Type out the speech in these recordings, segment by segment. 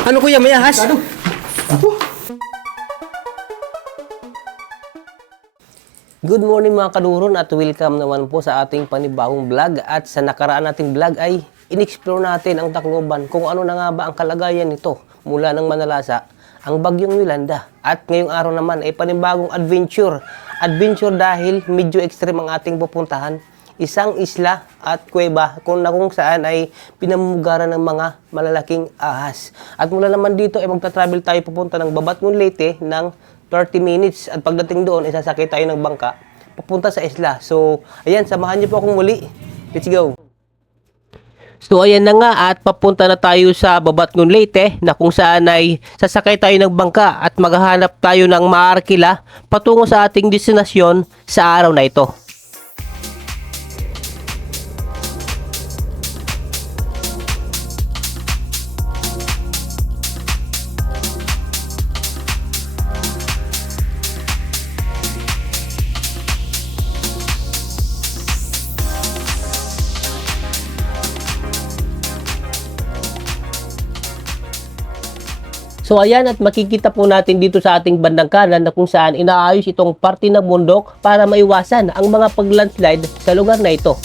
Ano kuya, may ahas? Good morning mga kaduron at welcome naman po sa ating panibagong vlog. At sa nakaraan nating vlog ay in-explore natin ang Tacloban kung ano na nga ba ang kalagayan nito mula ng Manalasa, ang bagyong Yolanda. At ngayong araw naman ay panibagong adventure. Adventure dahil medyo extreme ang ating pupuntahan. Isang isla at kuweba kung saan ay pinamumugaran ng mga malalaking ahas. At mula naman dito ay magta-travel tayo papunta ng Babatngon Leyte ng 30 minutes. At pagdating doon, isasakay tayo ng bangka papunta sa isla. So, ayan, samahan niyo po akong muli. Let's go! So, ayan na nga at papunta na tayo sa Babatngon Leyte na kung saan ay sasakay tayo ng bangka at maghahanap tayo ng maarkila patungo sa ating destinasyon sa araw na ito. So ayan at makikita po natin dito sa ating bandang kanan na kung saan inaayos itong parte ng bundok para maiwasan ang mga pag-landslide sa lugar na ito.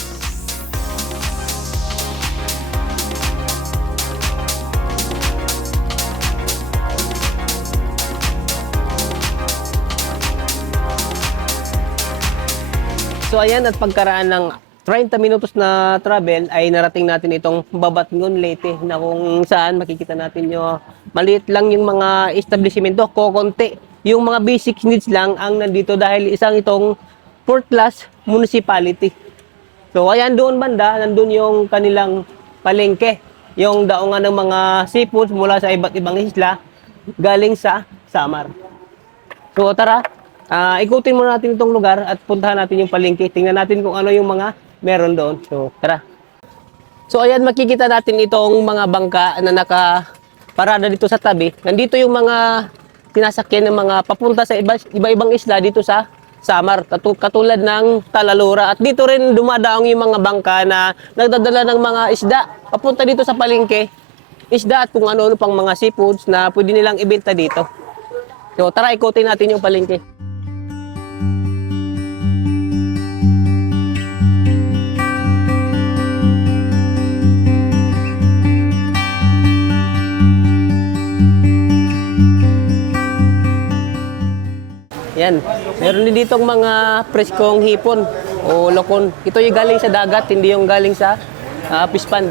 So ayan at pagkaraan ng 30 minutos na travel ay narating natin itong Babatngon Leyte na kung saan makikita natin yung maliit lang yung mga establishmento, kokonti. Yung mga basic needs lang ang nandito dahil isang itong fourth class municipality. So ayan doon banda, nandun yung kanilang palengke. Yung daungan ng mga seafoods mula sa iba't ibang isla galing sa Samar. So tara, ikutin muna natin itong lugar at puntahan natin yung palengke. Tingnan natin kung ano yung mga meron doon. So, tara. So, ayan, makikita natin itong mga bangka na nakaparada dito sa tabi. Nandito yung mga sinasakyan ng mga papunta sa iba-ibang isla dito sa Samar. Katulad ng Talalura. At dito rin dumadaong yung mga bangka na nagdadala ng mga isda. Papunta dito sa palengke. Isda at kung ano-ano pang mga seafoods na pwede nilang ibenta dito. So, tara, ikutin natin yung palengke. Yan. Meron din ditong mga preskong hipon o lokon. Ito yung galing sa dagat, hindi yung galing sa fish pond.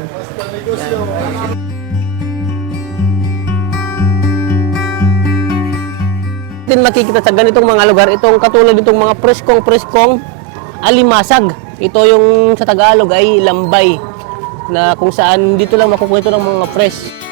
Din makikita sa ganitong mga lugar, itong katulad itong mga preskong alimasag. Ito yung sa Tagalog ay lambay na kung saan dito lang makukuha ito ng mga fresh.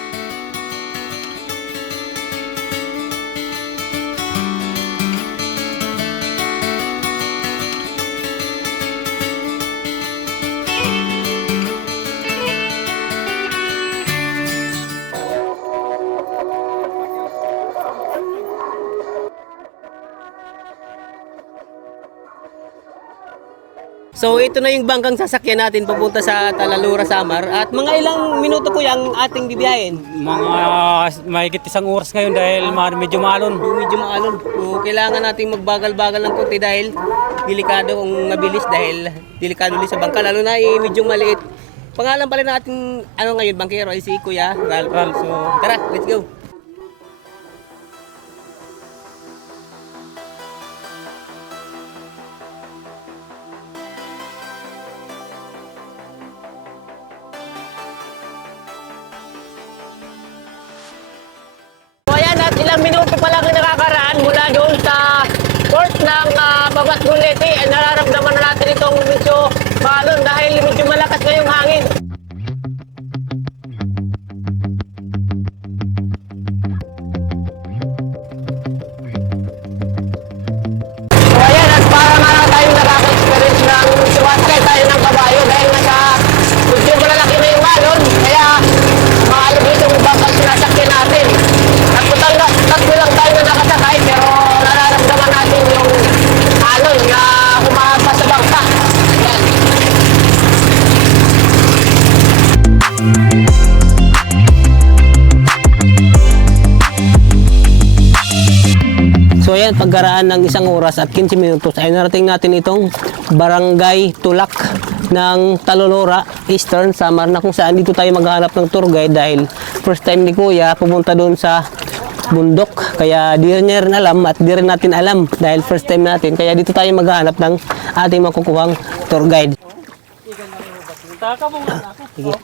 So ito na yung bangkang sasakyan natin papunta sa Talalura, Samar. At mga ilang minuto ko yung ating bibiyahin? Mga mahigit isang oras ngayon dahil medyo maalon. Medyo maalon. So, kailangan nating magbagal-bagal ng konti dahil delikado kung mabilis dahil delikado ulit sa bangka. Lalo na medyo maliit. Pangalan pala natin ngayon, bangkero ay si Kuya Ral. So tara, let's go! Ilang minuto pa lang ang nakakaraan mula doon sa port ng Babatngon Leyte ay nararamdaman na natin itong medyo maalon dahil medyo malakas na yung hangin. So ayan, at parang tayo nakaka-experience ng sumasakay tayo ng kabayo dahil nasa medyo malalaki na yung alon kaya maalog itong bangkang sinasakyan natin. Tatlo ayan, pagkaraan ng 1 oras at 15 minutos ay narating natin itong Barangay Tulak ng Talolora, Eastern Samar, na kung saan dito tayo maghahanap ng tour guide dahil first time ni Kuya pumunta doon sa bundok. Kaya di rin niya rin alam at di rin natin alam dahil first time natin. Kaya dito tayo maghahanap ng ating makukuhang tour guide. Sige.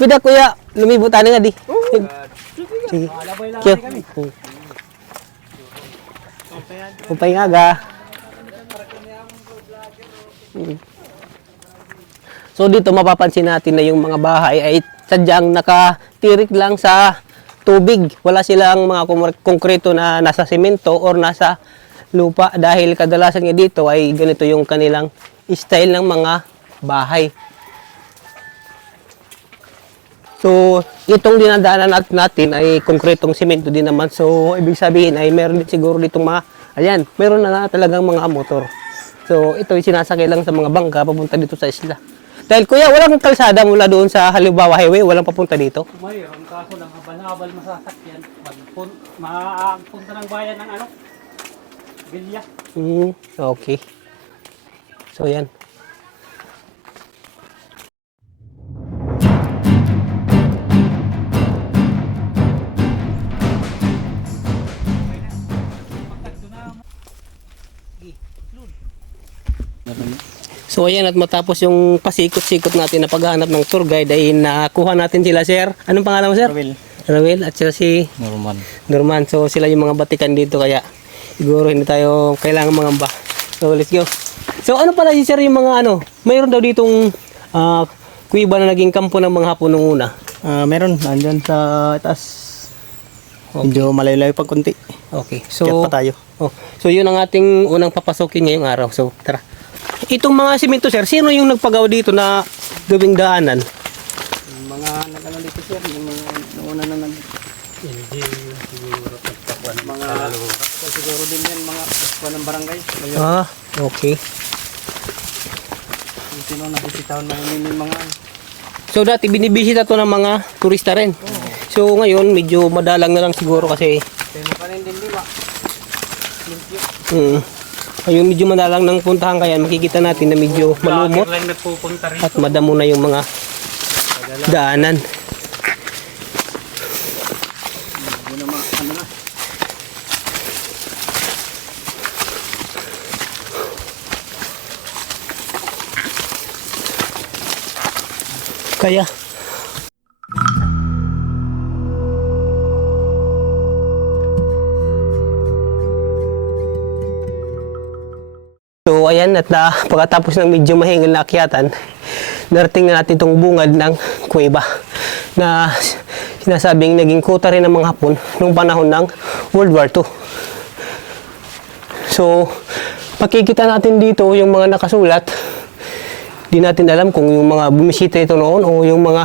Pwede Kuya, lumibutan nga di. Sige. Sige. Upay nga ga. So dito mapapansin natin na yung mga bahay ay sadyang nakatirik lang sa tubig. Wala silang mga konkreto na nasa semento or nasa lupa dahil kadalasan nga dito ay ganito yung kanilang style ng mga bahay. So, itong dinadaanan natin ay konkretong semento din naman. So, ibig sabihin ay meron din siguro ditong mga, ayan, meron na talagang mga motor. So, ito ay sinasakay lang sa mga bangka papunta dito sa isla. Dahil Kuya, walang kalsada mula doon sa Halimbawa Highway, walang papunta dito. Mayroon, kaso lang habal-habal masasakyan. Magpunta ng bayan ng ano? Bilya. Okay. So, yan. So ayan, at matapos yung pasikot-sikot natin na paghahanap ng tour guide ay nakuha natin sila, sir. Anong pangalan mo, sir? Rawil. Rawil at sila si Norman. Norman. So sila yung mga batikan dito kaya siguro hindi tayo kailangan mangamba. So let's go. So ano pala si sir yung mga ano? Mayroon daw ditong kuiba na naging kampo ng mga Hapon nung una. Meron, nandyan sa taas. Medyo malayo-layo pag konti. Okay. Kaya So pa tayo. so yun ang ating unang papasokin ngayong araw. So tara. Itong mga simento, sir, sino yung nagpagawa dito na gawing daanan? Yung mga nagano dito sir, yung mga nauna na nag... Mga... siguro din yan, mga kaswa ng barangay. Kaya Okay. yung sino nakikitaon na yun yung mga... So dati binibisita to ng mga turista rin. So ngayon medyo madalang na lang siguro kasi Kaya mo pa rin din, di ba? ayun medyo madalang ng puntahan kaya makikita natin na medyo malumot Lang nagpupunta rin. at madamo na yung mga daanan. Yun na mga ano na. Kaya so ayan, at pagkatapos ng medyo mahingal na akyatan, narating na natin itong bungad ng kuweba na sinasabing naging kuta rin ng mga Hapon noong panahon ng World War II. So, makikita natin dito yung mga nakasulat. Di natin alam kung yung mga bumisita ito noon o yung mga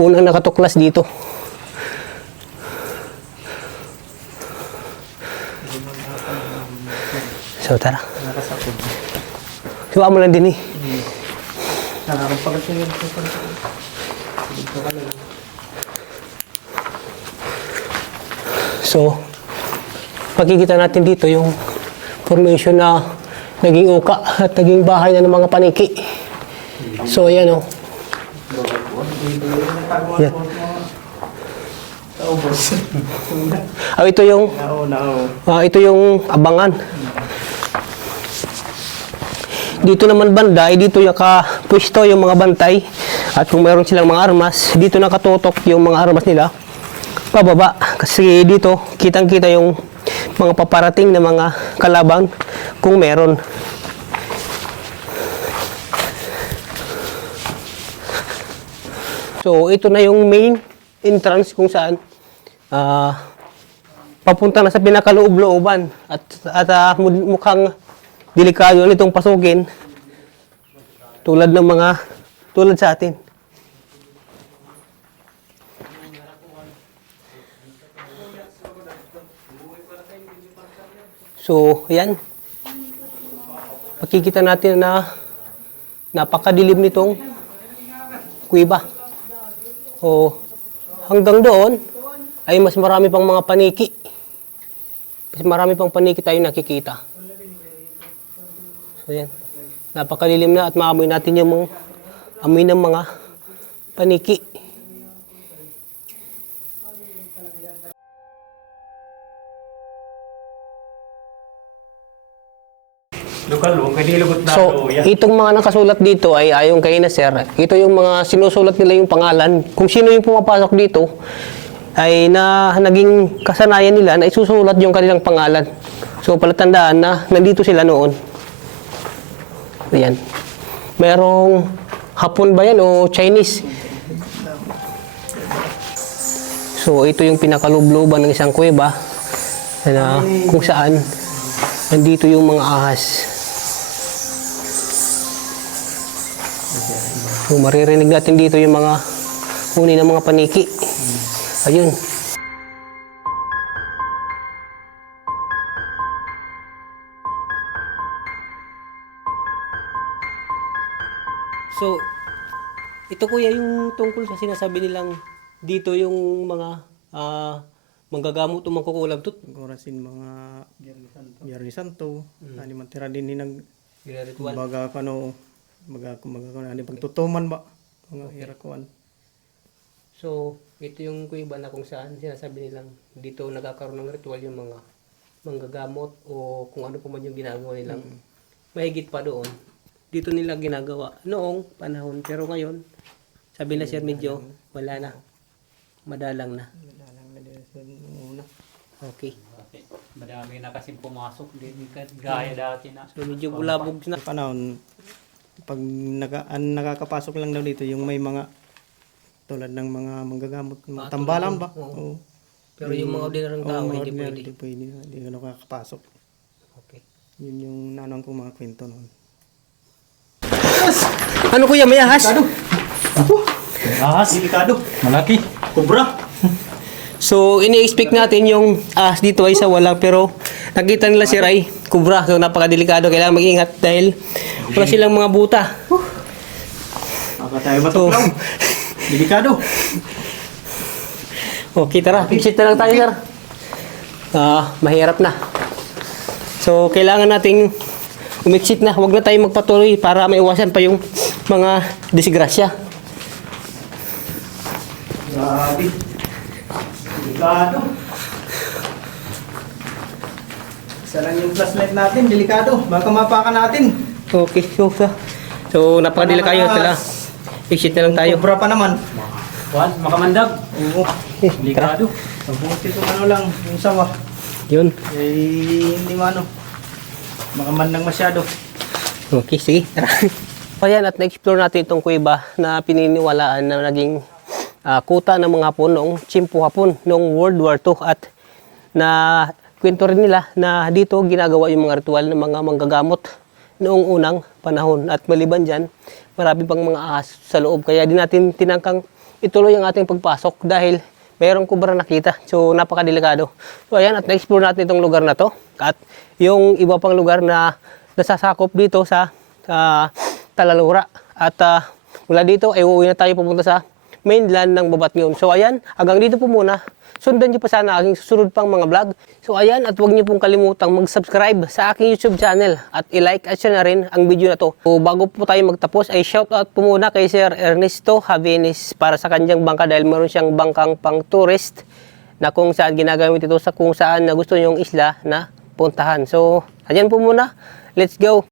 unang nakatuklas dito. So, tara. Suwa mo lang din eh. So, makikita natin dito yung formation na naging uka at naging bahay na ng mga paniki. So, ayan o. Yan. Ito yung ito yung abangan. Dito naman banda, dito yung kapwesto yung mga bantay. At kung mayroon silang mga armas, dito nakatutok yung mga armas nila pababa. Kasi dito, kitang-kita yung mga paparating na mga kalaban kung meron. So, ito na yung main entrance kung saan papunta na sa pinakaloob-looban at mukhang delikado nitong pasukin tulad sa atin. So, ayan. Makikita natin na napakadilim nitong kuweba. O hanggang doon ay mas marami pang mga paniki. Kasi marami pang paniki tayo nakikita. So yan. Napakalilim na at maamoy natin yung mga amoy ng mga paniki. Lokal, huwag kayo nilugot na. So, itong mga nakasulat dito ay ayon kay na sir. Ito yung mga sinusulat nila yung pangalan. Kung sino yung pumapasok dito, ay naging kasanayan nila na isusulat yung kanilang pangalan. So, palatandaan na nandito sila noon. Ayan. Merong Hapon ba yan o Chinese? So, ito yung pinakalubloban ng isang kuweba na kung saan nandito yung mga ahas. So, maririnig natin dito yung mga huni ng mga paniki. Ayun. So, ito kuya yung tungkol sa sinasabi nilang dito yung mga manggagamot o mangkukulam tut. Orasin mga Biyernes Santo. Ani man tira din hinag Ritual. baga kano baga ani pagtutuman ba mga hirakuan. So, ito yung kuiba na kung saan sinasabi nilang dito nagkakaroon ng ritual yung mga manggagamot o kung ano pa man yung ginagawa nilang mahigit pa doon. Dito nila ginagawa noong panahon. Pero ngayon, sabi na sir medyo wala na. Madalang na. Okay. Madami na kasi pumasok din gaya dati na. So, medyo bulabog na. Sa panahon pag nakakapasok lang daw dito yung may mga tulad ng mga manggagamot, mga tambalan ba? Oo. Pero yung mga ordinaryong tao, Oo, hindi ordinary, pwede. Hindi pwede. Hindi ka nakakapasok. Okay. Yun yung nanong kong mga kwento noon. Ano kuya, may ahas? Ahas, delikado. Malaki. Kubra. So, ini-expect natin yung ahas dito ay sa walang pero nakita nila si Ray, kubra. So, napakadelikado. Kailangan mag-ingat dahil wala silang mga buta. Baka tayo matuklaw. Delikado. Okay, tara. Exit na lang tayo, sir. Mahirap na. So, kailangan nating umexit na. Huwag na tayo magpatuloy para maiwasan pa yung mga disgrasya. Grabe. Delikado. Isa lang yung flashlight natin. Delikado. Baka mapakan natin. Okay, so napakadelikado sila. Exit na lang tayo. Cobra pa naman. Juan, makamandag. Oo. Delikado. Mabuti itong ano lang. Yung sawa. Yun. Eh, hindi mo ano. Makamandang masyado. Okay, sige. Tara. Ayan, at na-explore natin itong kuweba na pininiwalaan na naging kuta ng mga Hapon noong Chimpo Hapon noong World War II at na kwento rin nila na dito ginagawa yung mga ritual ng mga manggagamot noong unang panahon at maliban dyan, marami pang mga ahas sa loob kaya di natin tinangkang ituloy ang ating pagpasok dahil mayroong kubra nakita. So napakadelikado. So ayan, at na-explore natin itong lugar na to at yung iba pang lugar na nasasakop dito sa Talalura at mula dito ay uuwi na tayo pupunta sa mainland ng Babatngon. So ayan, hanggang dito po muna. Sundan niyo pa sana aking susunod pang mga vlog. So ayan, at huwag niyo pong kalimutang mag-subscribe sa aking YouTube channel at i-like at share na rin ang video na to. So bago po tayo magtapos ay shoutout po muna kay Sir Ernesto Javenes para sa kanyang bangka dahil meron siyang bangkang pang tourist na kung saan ginagamit ito sa kung saan na gusto niyong isla na puntahan. So ayan po muna. Let's go!